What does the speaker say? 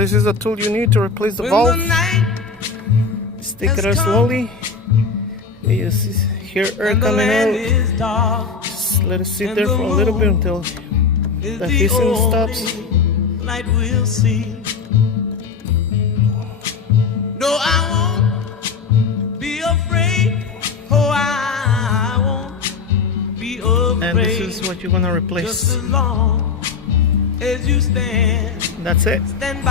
this is the tool you need to replace the valve. Just take it out slowly. You hear air coming out. Just let it sit there for a little bit until the hissing stops. Night we'll see. No, I won't be afraid. Oh, I won't be afraid. And this is what you're gonna replace. Just as long as you stand. That's it. Stand by.